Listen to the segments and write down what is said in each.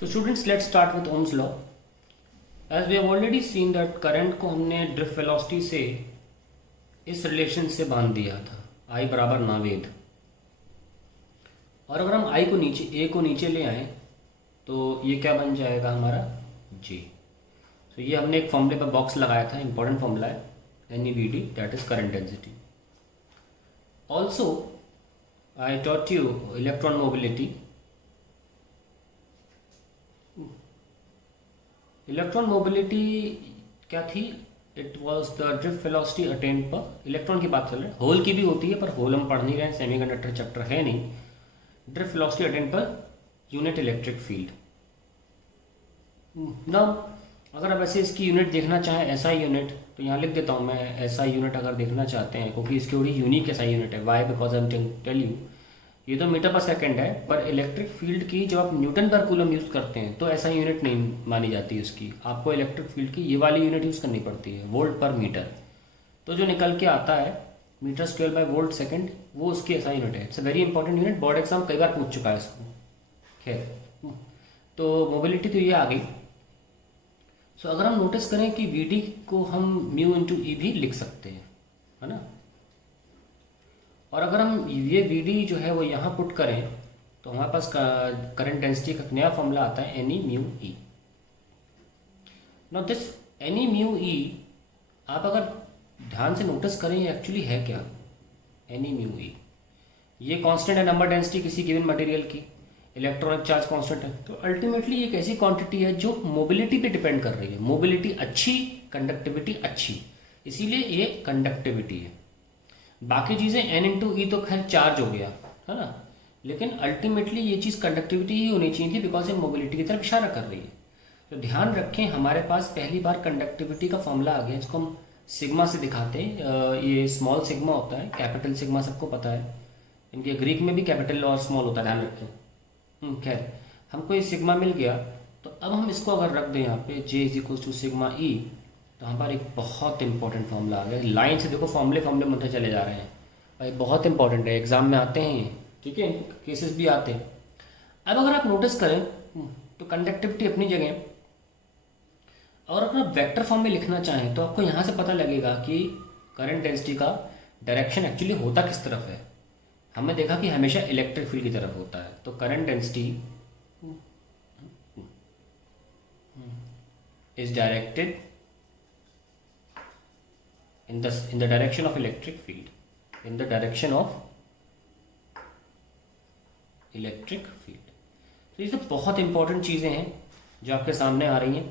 So students, let's start with Ohm's law. As we have already seen that current को हमने drift velocity से इस relation से बांध दिया था, I बराबर नावेद। और अगर हम I को नीचे, A को नीचे ले आए तो ये क्या बन जाएगा हमारा G। तो ये हमने एक फॉर्मूले पर बॉक्स लगाया था, इंपॉर्टेंट फॉर्मूला है NEVD, that is current density. Also I taught you electron mobility. Electron mobility क्या थी? It was the drift velocity attend पर, इलेक्ट्रॉन की बात चल रही है, होल की भी होती है पर होल हम पढ़ नहीं रहे हैं, सेमीकंडक्टर चैप्टर है नहीं। Drift velocity attend per unit electric field. ना अगर आप ऐसे इसकी यूनिट देखना चाहें, ऐसा यूनिट, तो यहाँ लिख देता हूँ मैं, ऐसा यूनिट अगर देखना चाहते हैं, क्योंकि इसकी बड़ी यूनिक ऐसा यूनिट है। Why? Because I am tell you, ये तो मीटर पर सेकंड है, पर इलेक्ट्रिक फील्ड की जब आप न्यूटन पर कूलम यूज़ करते हैं तो ऐसा यूनिट नहीं मानी जाती है उसकी। आपको इलेक्ट्रिक फील्ड की ये वाली यूनिट यूज़ करनी पड़ती है, वोल्ट पर मीटर। तो जो निकल के आता है meter square by volt second, वो उसकी ऐसा यूनिट है। It's a very important unit, board exam कई बार पूछ चुका है इसको। खैर, तो मोबिलिटी तो ये आ गई। सो अगर हम नोटिस करें कि वी डी को हम म्यू इंटू ई भी लिख सकते हैं, है ना। और अगर हम ये वी डी जो है वो यहाँ पुट करें तो हमारे पास करंट डेंसिटी का नया फॉर्मूला आता है n mu e. Now this n mu e, आप अगर ध्यान से नोटिस करें ये एक्चुअली है क्या? एनी म्यू ई ये कांस्टेंट है, नंबर डेंसिटी किसी गिवन मटेरियल की, इलेक्ट्रॉनिक चार्ज कांस्टेंट है। तो अल्टीमेटली एक ऐसी क्वांटिटी है जो मोबिलिटी पे डिपेंड कर रही है। मोबिलिटी अच्छी, कंडक्टिविटी अच्छी, इसीलिए ये कंडक्टिविटी है। बाकी चीज़ें n इंटू ई तो खैर चार्ज हो गया, है ना, लेकिन अल्टीमेटली ये चीज़ कंडक्टिविटी ही होनी चाहिए थी, बिकॉज ये मोबिलिटी की तरफ इशारा कर रही है। तो ध्यान रखें, हमारे पास पहली बार कंडक्टिविटी का फॉर्मूला आ गया, इसको हम सिग्मा से दिखाते हैं। ये स्मॉल सिग्मा होता है, कैपिटल सिग्मा सबको पता है, इनके ग्रीक में भी कैपिटल और स्मॉल होता है, ध्यान रखें। खैर, हमको ये सिग्मा मिल गया, तो अब हम इसको अगर रख दें यहाँ पे J is equal to sigma E, तो हमारा एक बहुत इंपॉर्टेंट फॉर्मूला आ गया। लाइन से देखो, फॉर्मूले मुझे चले जा रहे हैं भाई, बहुत इंपॉर्टेंट है, एग्जाम में आते हैं ये, ठीक है, केसेस भी आते हैं। अब अगर आप नोटिस करें तो कंडक्टिविटी अपनी जगह, और अगर आप वेक्टर फॉर्म में लिखना चाहें तो आपको यहाँ से पता लगेगा कि करंट डेंसिटी का डायरेक्शन एक्चुअली होता किस तरफ है। हमने देखा कि हमेशा इलेक्ट्रिक फील्ड की तरफ होता है। तो current density is directed in the direction of electric field, in the direction of electric field। तो ये सब बहुत इंपॉर्टेंट चीज़ें हैं जो आपके सामने आ रही हैं।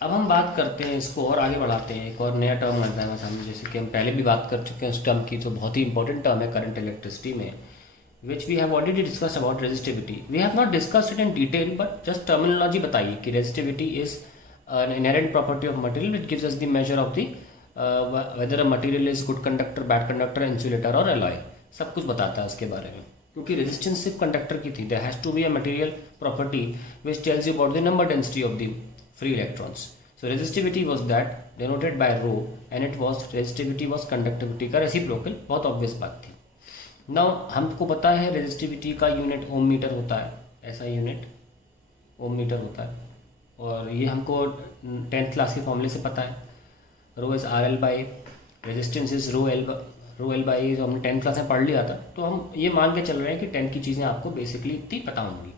अब हम बात करते हैं, इसको और आगे बढ़ाते हैं। एक और नया टर्म आता है हमारे सामने, जैसे कि हम पहले भी बात कर चुके हैं उस टर्म की, तो बहुत ही इंपॉर्टेंट टर्म है करंट इलेक्ट्रिसिटी में, which we have already discussed about resistivity. We have not discussed it in detail, but just terminology बताइए कि resistivity is an inherent property of material which gives us the measure of the whether a material is good conductor, bad conductor, insulator or alloy। सब कुछ बताता है उसके बारे में, क्योंकि रेजिस्टेंस सिर्फ कंडक्टर की थी। there has to be a material property which tells you about the number density of the free electrons। so resistivity was that denoted by rho, and it was resistivity was conductivity का reciprocal। बहुत obvious बात थी। now हमको पता है resistivity का unit ओम metre होता है, ऐसा यूनिट ओम मीटर होता है, और ये हमको 10th क्लास के फॉर्मूले से पता है। Rho is R L by, resistance is rho L by, जो हमने 10th क्लास में पढ़ लिया था। तो हम ये मान के चल रहे हैं कि 10 की चीज़ें आपको बेसिकली इतनी पता होंगी।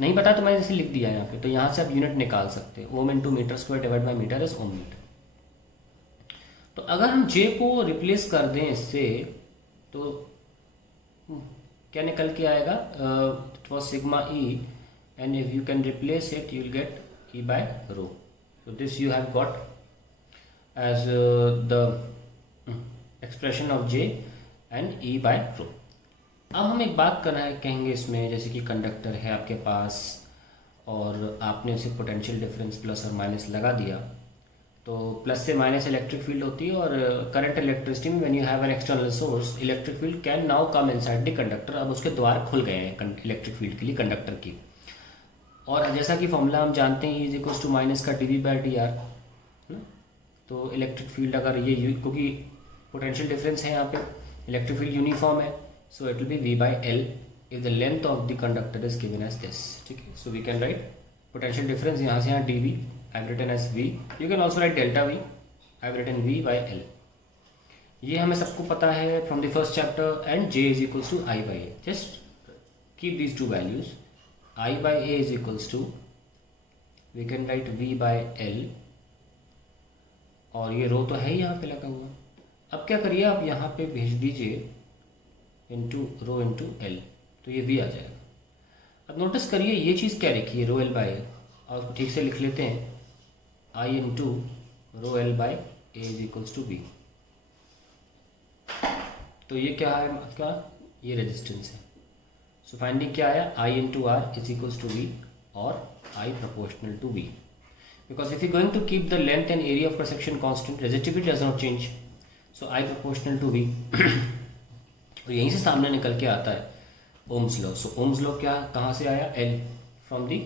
नहीं पता तो मैंने जैसे लिख दिया यहाँ पे, तो यहाँ से आप यूनिट निकाल सकते हैं। Ohm into meter square divide by meter is ohm meter. तो अगर हम जे को रिप्लेस कर दें इससे, तो क्या निकल के आएगा? It was sigma E, and if you can replace it you will get E by rho। so this you have got as the expression of J and E by rho। अब हम एक बात करना है, कहेंगे इसमें, जैसे कि कंडक्टर है आपके पास और आपने उसे पोटेंशियल डिफरेंस प्लस और माइनस लगा दिया, तो प्लस से माइनस इलेक्ट्रिक फील्ड होती है। और करंट इलेक्ट्रिसिटी में when you have an external source, electric field can now come inside the conductor. अब उसके द्वार खुल गए हैं इलेक्ट्रिक फील्ड के लिए, कंडक्टर की। और जैसा कि फॉर्मूला हम जानते हैं, इज इक्वल्स टू माइनस का dV बाई डी आर। तो इलेक्ट्रिक फील्ड अगर ये क्योंकि पोटेंशियल डिफरेंस है यहाँ पे, इलेक्ट्रिक फील्ड यूनिफॉर्म है, so it will be V by L if the length of the conductor is given as this. ठीक है, so we can write potential difference यहाँ से यहाँ dV I've written as V. You can also write delta V. I've written V by L. ये हमें सबको पता है from the first chapter, and J is equals to I by A. Just keep these two values. I by A is equals to, we can write V by L, और ये रो तो है ही यहाँ पे लगा हुआ. अब क्या करिए, आप यहाँ पे भेज दीजिए इंटू रो इंटू एल, तो ये V आ जाएगा. अब नोटिस करिए ये चीज़ क्या लिखी है, रो एल बाय ए, और उसको ठीक से लिख लेते हैं, I into rho L by A is equals to B. तो ये क्या है आपका, ये रेजिस्टेंस है. सो फाइनली क्या आया, I into R is equals to V, और I proportional to V. Because if you're going to keep the length and area of cross section constant, resistivity does not change. So I proportional to V. और यहीं से सामने निकल के आता है Ohm's law. So Ohm's law क्या, कहाँ से आया, L. From the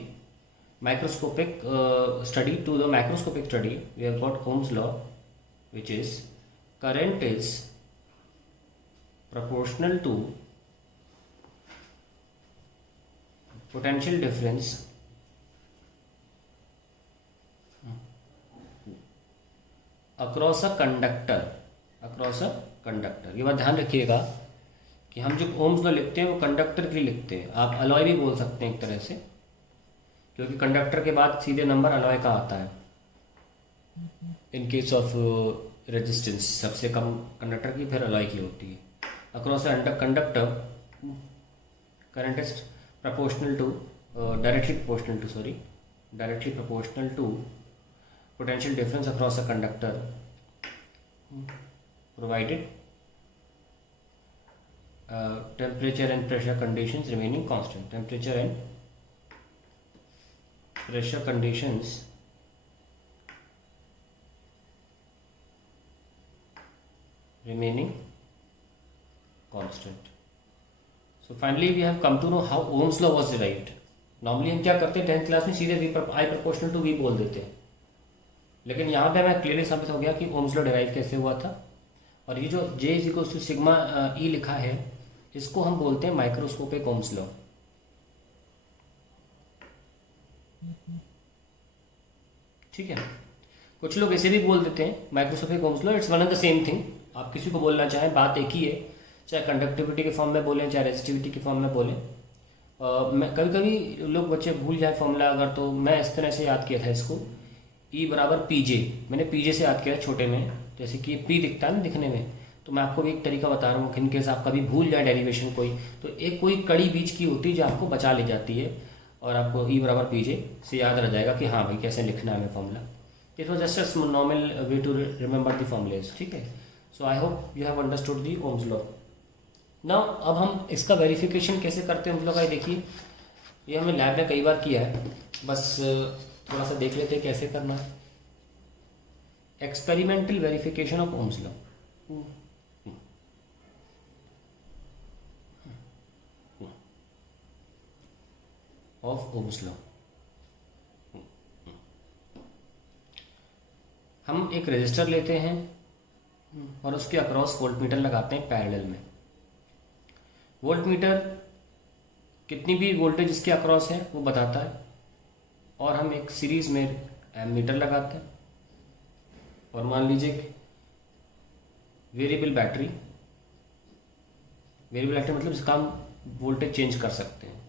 microscopic study to the macroscopic study, we have got Ohm's law, which is current is proportional to potential difference across a conductor. ये बात ध्यान रखिएगा कि हम जो ओम्स लॉ लिखते हैं वो कंडक्टर के लिए लिखते हैं. आप अलॉय भी बोल सकते हैं एक तरह से, क्योंकि कंडक्टर के बाद सीधे नंबर अलॉय का आता है. इन केस ऑफ रेजिस्टेंस सबसे कम कंडक्टर की, फिर अलॉय की होती है. Across a conductor current is proportional to directly proportional to potential difference across a conductor, provided temperature and pressure conditions remaining constant. Temperature and pressure conditions remaining constant. So finally we have come to know how Ohm's law was derived. Normally हम क्या करते हैं 10th class में सीधे I proportional to V बोल देते हैं, लेकिन यहाँ पे हमें क्लियरली समझ हो गया कि Ohm's law derive कैसे हुआ था. और ये जो J is equals to sigma E लिखा है, इसको हम बोलते हैं माइक्रोस्कोपिक Ohm's law. ठीक है, कुछ लोग ऐसे भी बोल देते हैं microscopic Ohm's law. It's one and the same thing. आप किसी को बोलना चाहें बात एक ही है, चाहे कंडक्टिविटी के फॉर्म में बोलें चाहे रेजिस्टिविटी के फॉर्म में बोलें. मैं कभी कभी लोग बच्चे भूल जाए फॉर्मूला अगर, तो मैं इस तरह से याद किया था इसको, E बराबर पी जे. मैंने पी जे से याद किया छोटे में, जैसे कि P दिखता है ना दिखने में. तो मैं आपको भी एक तरीका बता रहा हूँ, इनकेस आप कभी भूल जाए डेरिवेशन कोई, तो एक कोई कड़ी बीच की होती है जो आपको बचा ले जाती है, और आपको E बराबर पी जे से याद रह जाएगा कि हाँ भाई कैसे लिखना है हमें formula. It was just a normal way to remember the formulas. ठीक है, so I hope you have understood the Ohm's law. ना अब हम इसका वेरिफिकेशन कैसे करते हैं Ohm's law का, देखिए ये हमने लैब में कई बार किया है, बस थोड़ा सा देख लेते हैं कैसे करना है. Experimental verification of Ohm's law. हम एक रेजिस्टर लेते हैं और उसके अक्रॉस वोल्ट मीटर लगाते हैं पैरेलल में. वोल्ट मीटर कितनी भी वोल्टेज इसके अक्रॉस है वो बताता है, और हम एक सीरीज में एमीटर लगाते हैं. और मान लीजिए वेरिएबल बैटरी मतलब इसका हम वोल्टेज चेंज कर सकते हैं.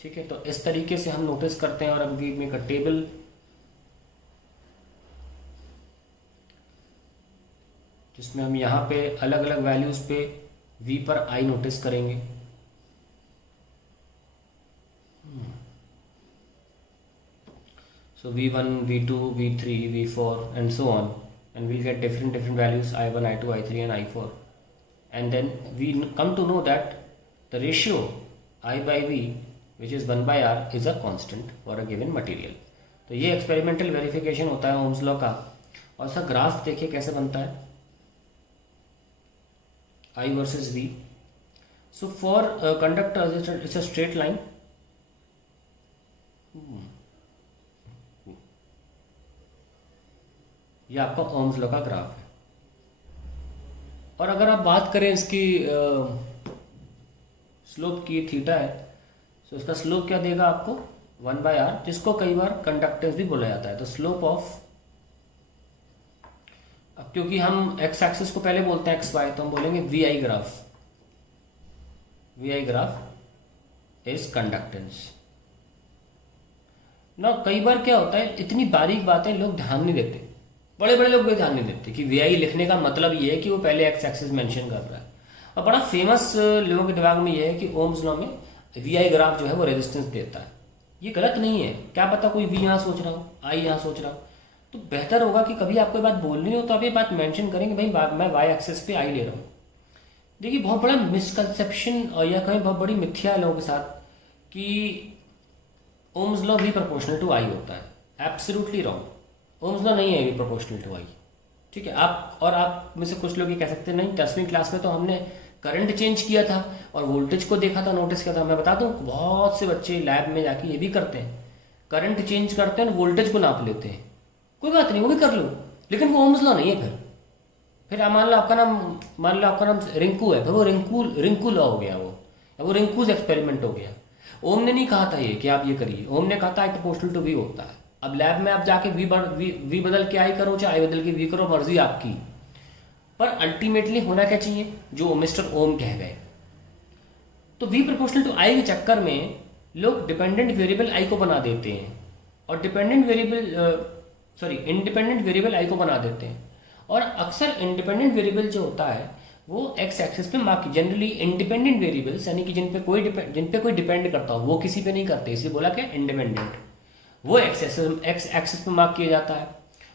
ठीक है, तो इस तरीके से हम नोटिस करते हैं. और अब वी मेक अ टेबल जिसमें हम यहाँ पे अलग अलग वैल्यूज पे V पर I नोटिस करेंगे. So V1, V2, V3, V4 and so on, and we'll get different values I1, I2, I3 and I4, and then we come to know that the ratio I by V, which is 1 by R, is a constant for a given material. तो ये experimental verification होता है Ohm's law का. और इसका graph देखिए कैसे बनता है, I versus V. So for conductors it's a straight line. ये आपका Ohm's law का ग्राफ है. और अगर आप बात करें इसकी स्लोप की थीटा है, तो उसका स्लोप क्या देगा आपको 1/r, जिसको कई बार कंडक्टेंस भी बोला जाता है। तो स्लोप ऑफ, अब क्योंकि हम एक्स एक्सिस को पहले बोलते हैं एक्स वाई, तो हम बोलेंगे V I graph is conductance ना। कई बार क्या होता है, इतनी बारीक बातें लोग ध्यान नहीं देते, बड़े बड़े लोग भी ध्यान नहीं देते कि वी आई लिखने का मतलब ये है कि वो पहले एक्स एक्सिस मेंशन कर रहा है। और बड़ा फेमस लोगों के दिमाग में ये है कि ओम्स लॉ में वी आई ग्राफ जो है वो रेजिस्टेंस देता है। ये गलत नहीं है, क्या पता कोई वी यहाँ सोच रहा हो, आई यहाँ सोच रहा हो। तो बेहतर होगा कि कभी आपको ये बात बोलनी हो तो आप ये बात मेंशन करेंगे, भाई मैं वाई एक्सिस पे आई ले रहा हूँ। देखिए बहुत बड़ा मिसकंसेप्शन और या कहीं बहुत बड़ी मिथ्या है लोगों के साथ कि ओम्स लॉ भी प्रोपोर्शनल टू आई होता है। एब्सोल्युटली रॉन्ग, ओम्स लॉ नहीं है भी प्रोपोर्शनल टू आई। ठीक है, आप में से कुछ लोग ये कह सकते हैं नहीं 10वीं क्लास में तो हमने करंट चेंज किया था और वोल्टेज को देखा था, नोटिस किया था। मैं बता दूं बहुत से बच्चे लैब में जाके ये भी करते हैं, करंट चेंज करते हैं और वोल्टेज को नाप लेते हैं। कोई बात नहीं, वो भी कर लो, लेकिन वो ओम्स लॉ नहीं है। फिर मान लो आपका नाम रिंकू है, फिर वो रिंकू लॉ हो गया, वो रिंकूज एक्सपेरिमेंट हो गया। ओम ने नहीं कहा था ये कि आप ये करिए, ओम ने कहा था आई प्रोपोर्शनल टू वी होता है। अब लैब में आप जाके वी बदल के आई करो, चाहे आई बदल के वी करो, मर्जी आपकी, पर अल्टीमेटली होना क्या चाहिए जो मिस्टर ओम कह गए। तो वी प्रोपोर्शनल टू आई के चक्कर में लोग डिपेंडेंट वेरिएबल आई को बना देते हैं और इंडिपेंडेंट वेरिएबल आई को बना देते हैं। और अक्सर इंडिपेंडेंट वेरिएबल जो होता है वो एक्स एक्सिस पे मार्क, जनरली इंडिपेंडेंट वेरिएबल्स यानी कि जिन पे कोई डिपेंड करता हो, वो किसी पे नहीं करते, इसलिए बोला क्या इंडिपेंडेंट, वो एक्स एक्सिस पे मार्क किया जाता है।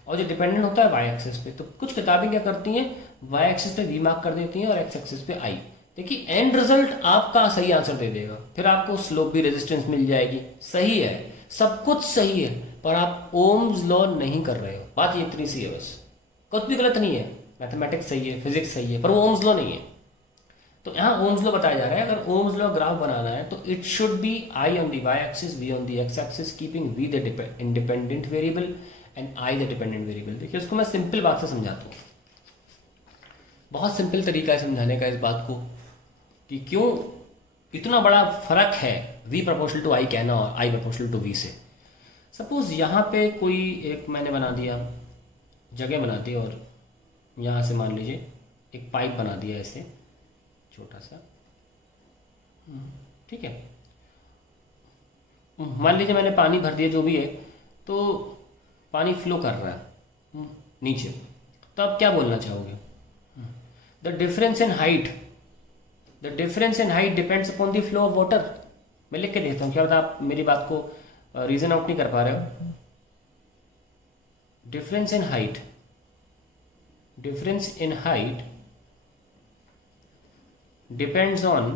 और जो डिपेंडेंट होता है वाई एक्सिस पे। तो कुछ किताबें क्या करती हैं, वाई एक्सिस पे वी मार्क कर देती हैं और एक्स एक्सिस पे आई। देखिए एंड रिजल्ट आपका सही आंसर दे देगा, फिर आपको स्लोप भी रेजिस्टेंस मिल जाएगी, सही है, सब कुछ सही है, पर आप ओम्स लॉ नहीं कर रहे हो। बात ये इतनी सी है बस, कुछ भी गलत नहीं है, मैथमेटिक्स सही है, फिजिक्स सही है, पर वो ओम्स लॉ नहीं है। तो यहाँ ओम्स लॉ बताया जा रहा है, अगर ओम्स लॉ ग्राफ बनाना है तो it should be I on the Y axis, V on the X axis, keeping V the independent variable and I the dependent variable. देखिए उसको मैं सिंपल बात से समझाता हूँ, बहुत सिंपल तरीका है समझाने का इस बात को कि क्यों इतना बड़ा फर्क है v प्रोपोर्शनल टू आई कहना और i प्रोपोर्शनल टू v से। सपोज यहाँ पे कोई एक मैंने बना दिया, जगह बना दी और यहाँ से मान लीजिए एक पाइप बना दिया ऐसे छोटा सा, ठीक है। मान लीजिए मैंने पानी भर दिया जो भी है, तो पानी फ्लो कर रहा है नीचे। तो आप क्या बोलना चाहोगे, the difference in height depends upon the flow of water. मैं लिख के देता हूँ, क्या पता आप मेरी बात को रीजन आउट नहीं कर पा रहे हो। Difference in height depends on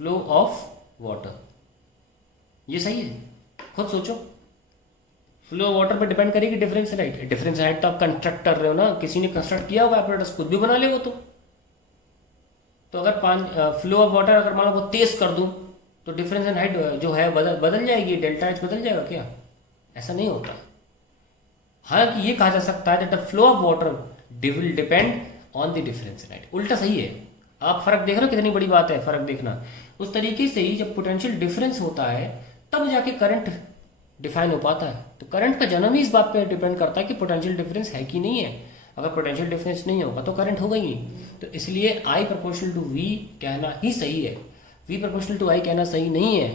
flow of water. ये सही है, खुद सोचो, फ्लो वाटर पर डिपेंड करेगी difference in height. Difference in height तो आप कंस्ट्रक्ट कर रहे हो ना, किसी ने कंस्ट्रक्ट किया हुआ एपरेटस, खुद भी बना ले वो तो अगर फ्लो ऑफ वाटर अगर मान लो वो तेज कर दूं तो डिफरेंस इन हाइट जो है बदल जाएगी, डेल्टा एच बदल जाएगा क्या? ऐसा नहीं होता। हालांकि ये कहा जा सकता है that the flow of water will depend on the difference in height. उल्टा सही है, आप फर्क देख रहे हो, कितनी बड़ी बात है फर्क देखना। उस तरीके से ही जब पोटेंशियल डिफरेंस होता है तब जाके करंट डिफाइन हो पाता है। तो करंट का जन्म ही इस बात पे डिपेंड करता है कि पोटेंशियल डिफरेंस है कि नहीं है। अगर पोटेंशियल डिफरेंस नहीं होगा तो करंट होगा ही नहीं। तो इसलिए आई प्रोपोर्शनल टू वी कहना ही सही है, वी प्रोपोर्शनल टू आई कहना सही नहीं है।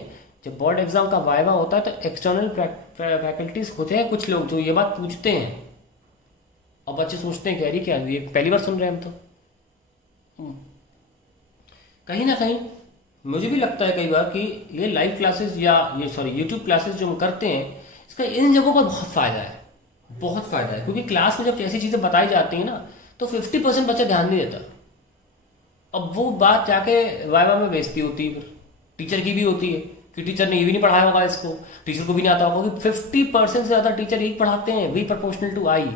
जब बोर्ड एग्जाम का वाइवा होता है तो एक्सटर्नल फैकल्टीज होते हैं कुछ लोग जो ये बात पूछते हैं और बच्चे सोचते हैं कि अरे क्या ये पहली बार सुन रहे हैं हम तो। कहीं ना कहीं मुझे भी लगता है कई बार कि ये लाइव क्लासेस या यूट्यूब क्लासेस जो हम करते हैं, इसका इन जगहों पर बहुत फायदा है, बहुत फायदा है। क्योंकि क्लास में जब ऐसी चीजें बताई जाती हैं ना तो 50% बच्चा ध्यान नहीं देता। अब वो बात जाके वाइवा में बेइज्जती होती है, टीचर की भी होती है कि टीचर ने ये भी नहीं पढ़ाया होगा, इसको टीचर को भी नहीं आता होगा। क्योंकि 50% से ज्यादा टीचर यही पढ़ाते हैं वी प्रोपोर्शनल टू आई,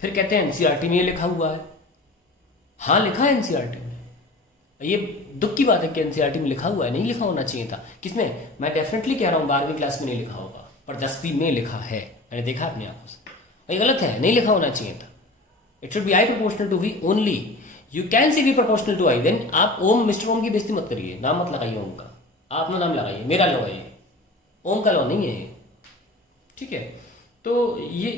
फिर कहते हैं एनसीईआरटी में ये लिखा हुआ है। हाँ लिखा है एनसीईआरटी में, ये दुख की बात है कि एनसीईआरटी में लिखा हुआ है, नहीं लिखा होना चाहिए था। किसमें? मैं डेफिनेटली कह रहा हूँ 12वीं क्लास में नहीं लिखा होगा, पर 10वीं में लिखा है, मैंने देखा अपने आंखों से। ये गलत है, नहीं लिखा होना चाहिए था। It should be I proportional to V only. You can say be proportional to I, then आप ओम, मिस्टर ओम की बेइज्जती मत करिए, नाम मत लगाइए ओम का, आप ना नाम लगाइए, मेरा लॉ है ये, ओम का लॉ नहीं है ये, ठीक है। तो ये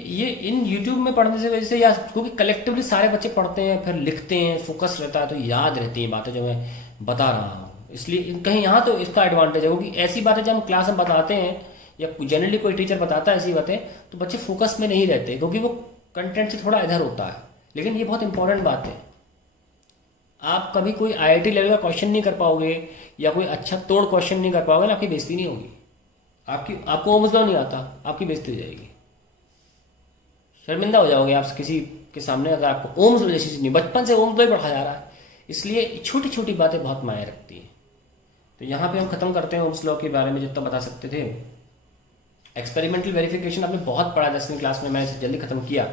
इन यूट्यूब में पढ़ने से वजह से, या क्योंकि कलेक्टिवली सारे बच्चे पढ़ते हैं फिर लिखते हैं, फोकस रहता है, तो याद रहती है बातें जो मैं बता रहा हूँ, इसलिए कहीं यहाँ तो इसका एडवांटेज है, क्योंकि ऐसी बातें जब हम क्लास में बताते हैं या जनरली कोई टीचर बताता है ऐसी बातें, तो बच्चे फोकस में नहीं रहते, क्योंकि वो कंटेंट से थोड़ा इधर होता है। लेकिन ये बहुत इंपॉर्टेंट बात है, आप कभी कोई आईआईटी लेवल का क्वेश्चन नहीं कर पाओगे या कोई अच्छा तोड़ क्वेश्चन नहीं कर पाओगे ना, आपकी बेइज्जती नहीं होगी, आपको ओम्स लॉ नहीं आता, आपकी बेइज्जती हो जाएगी, शर्मिंदा हो जाओगे आप किसी के सामने, अगर आपको ओम्स लॉ जैसी चीज नहीं, बचपन से ओम्स लॉ ही पढ़ा जा रहा है, इसलिए छोटी छोटी बातें बहुत मायने रखती हैं। तो यहाँ पे हम खत्म करते हैं ओम्स लॉ के बारे में जितना बता सकते थे। एक्सपेरिमेंटल वेरिफिकेशन आपने बहुत पढ़ा 10वीं क्लास में, मैंने इसे जल्दी खत्म किया,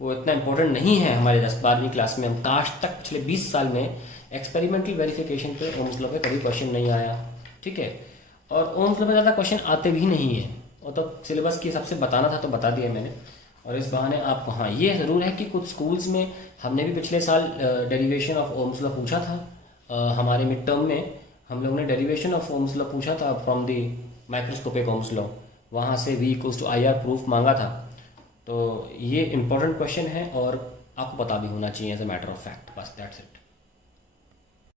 वो इतना इंपॉर्टेंट नहीं है हमारे 10-12वीं क्लास में। हम काश तक पिछले 20 साल में एक्सपेरिमेंटल वेरिफिकेशन पे ओम्स लॉ पे कभी क्वेश्चन नहीं आया, ठीक है। और ओम्स लॉ पे ज़्यादा क्वेश्चन आते भी नहीं है, और तो सिलेबस के हिसाब से बताना था तो बता दिया मैंने। और इस बहाने आपको, हाँ ये ज़रूर है कि कुछ स्कूल्स में हमने भी पिछले साल डेरिवेशन ऑफ ओम्स लॉ पूछा था, हमारे मिड टर्म में हम लोगों ने डेरिवेशन ऑफ ओम्स लॉ पूछा था from the microscopic Ohm's law, वहाँ से V=IR प्रूफ मांगा था। तो ये इंपॉर्टेंट क्वेश्चन है और आपको पता भी होना चाहिए as a matter of fact, बस दैट्स इट।